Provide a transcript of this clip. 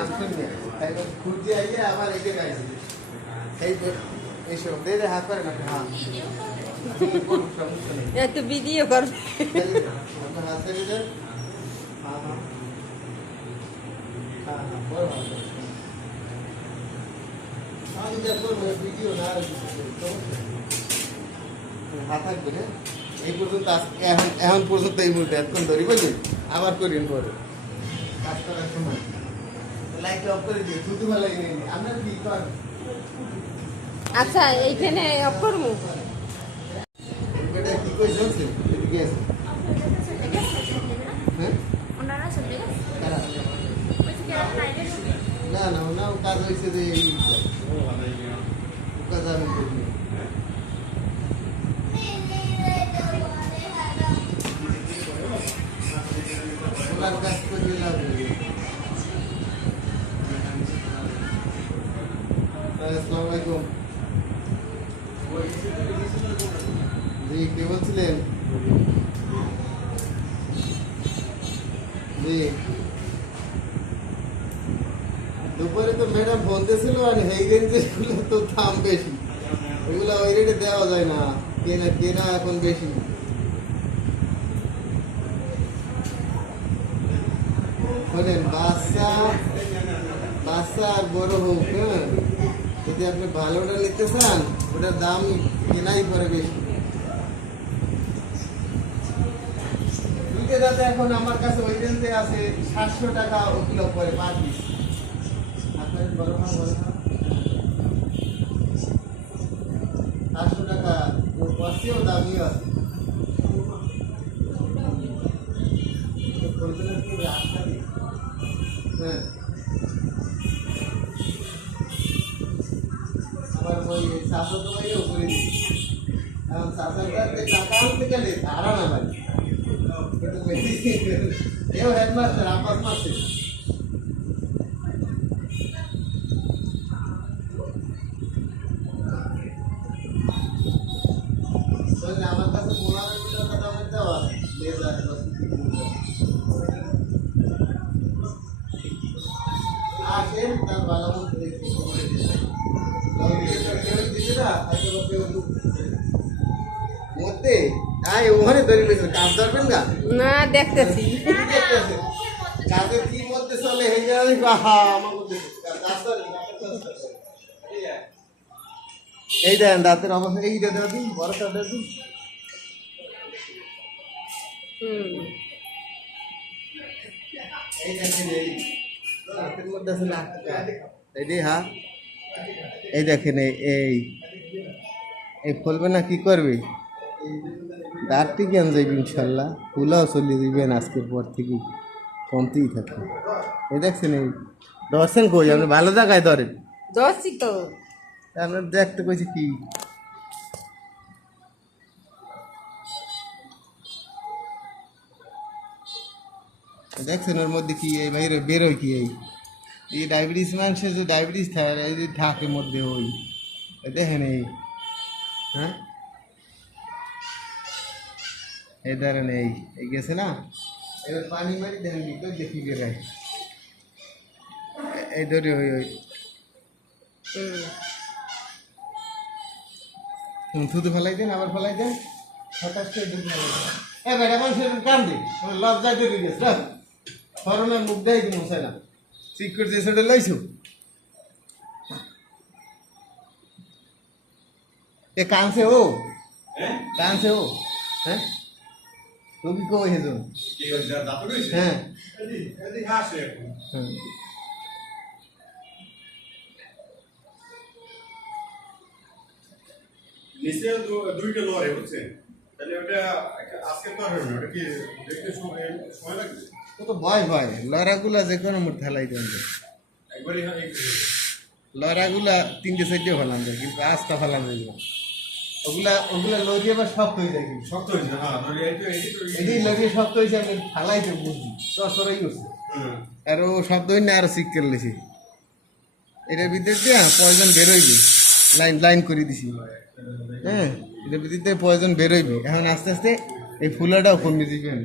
আছে খুঁজে আইয়ে আবার এটা গাইছে এই এইসব দে হাত পারে না হ্যাঁ একটু ভিডিও করবে আপনার হাত ছেড়ে দেন হ্যাঁ হ্যাঁ হ্যাঁ হ্যাঁ বড় ভালো আমি দেখবো ভিডিও না হাত থাকবে না এই পর্যন্ত এখন পর্যন্ত এই মুহূর্তে এতক্ষণ ধরি বুঝলি আবার করিন পরে কাজ করার সময় লাইট অফ করে দিয়ে শুধু ভালো আপনার কি কর আচ্ছা এইখানে অফ করবো এটা কি কই চলছে এদিকে আছে হ্যাঁ কারা? না না না কাজ হয়েছে যে এই কাজ আমি করি ওনার কাজ করে লাভ নেই আসসালামু আলাইকুম জি কে বলছিলেন জি দুপুরে তো ম্যাডাম ফোন দিয়েছিল আর হেই রেঞ্জেরগুলো তো দাম বেশি ওইগুলো ওই রেটে দেওয়া যায় না কেনা কেনা এখন বেশি শোনেন বাচ্চা বাচ্চা আর বড় হোক হ্যাঁ যদি আপনি ভালোটা নিতে চান ওটার দাম কেনাই পরে বেশি দুইটা দাঁতে এখন আমার কাছে ওই রেঞ্জে আছে 700 টাকা কিলো পরে পার পিস আপনার বড় না বড় না 700 টাকা কষ্টেও দামিও আছে হ্যাঁ আমার ওই চাষা তোমাকেও করে দিচ্ছি এখন চাষাটাতে টাকা আনতে গেলে ধারা না ভাই এও হেডমাস্টার আপাত মাসে আমার কাছে 15 টাকা দামের দেওয়া আসেন তার ভালো মতো দেখতে মধ্যে আয় ওখানে ধরে নিয়েছে কাজ ধরবেন না না দেখতেছি কাজের কি মধ্যে চলে হয়ে যাবে আমার মধ্যে এই দেন দাঁতের অবস্থা এইটা দেওয়া দিন বড়টা দেওয়া দিন এই দেখেন এই দাঁতের মধ্যে আছে না এই হ্যাঁ এই দেখেন এই এই খুলবে না কি করবে দাঁতটি কেন যাইবে ইনশাল্লাহ ফুলাও চলিয়ে দিবেন আজকের পর থেকে কমতেই থাকবে এই দেখছেন এই ধরছেন কই আপনি ভালো জায়গায় ধরেন ধরছি তো আপনার দেখতে কইছি কি দেখছেন ওর মধ্যে কি এই বাইরে বেরোয় কি এই ডায়াবেটিস মানুষের যে ডায়াবেটিস থাকে এই যে থাকে মধ্যে ওই দেখেন এই হ্যাঁ এই ধরেন এই গেছে না এবার পানি মারি দেখেন ভিতর দেখি বেরোয় এই ধরে ওই ওই থুতু ফেলাই দেন আবার ফেলাই দেন হঠাৎ করে দুধ ফেলাই দেন এ বেটা মানুষের কান দিই আমার লজ্জায় ধরে গেছে না ফরমের মুখ দেয় কি মশাই না ঠিক করে যে সেটা লাইছো এ কানছে ও কানছে ও হ্যাঁ তুমি কো হেজো হ্যাঁ হ্যাঁ নিচে দুইটা লড়ে বুঝছেন তাহলে ওটা আজকে তো হবে না ওটা কি দেখতে সময় লাগবে ও তো ভয় ভয় লড়াগুলা যে কোনো মোট ঠেলাই দেন একবারই লড়াগুলা 3-4 ফেলান যায় কিন্তু আস্তা ফেলান যায় ওগুলা ওগুলা লড়িয়ে আবার শক্ত হয়ে যায় কিন্তু শক্ত হয়েছে হ্যাঁ এটাই লড়িয়ে শক্ত হয়েছে আমি ফালাইতে বুঝছি সরাই গেছে আর ও শব্দ হইনি আরো শিখ করে লেছি এটার ভিতরে দিয়ে পয়জন বেরোইবে লাইন লাইন করে দিছি হ্যাঁ এটার ভিতরে পয়জন বেরোইবে এখন আস্তে আস্তে এই ফুলাটাও কমে দিবেন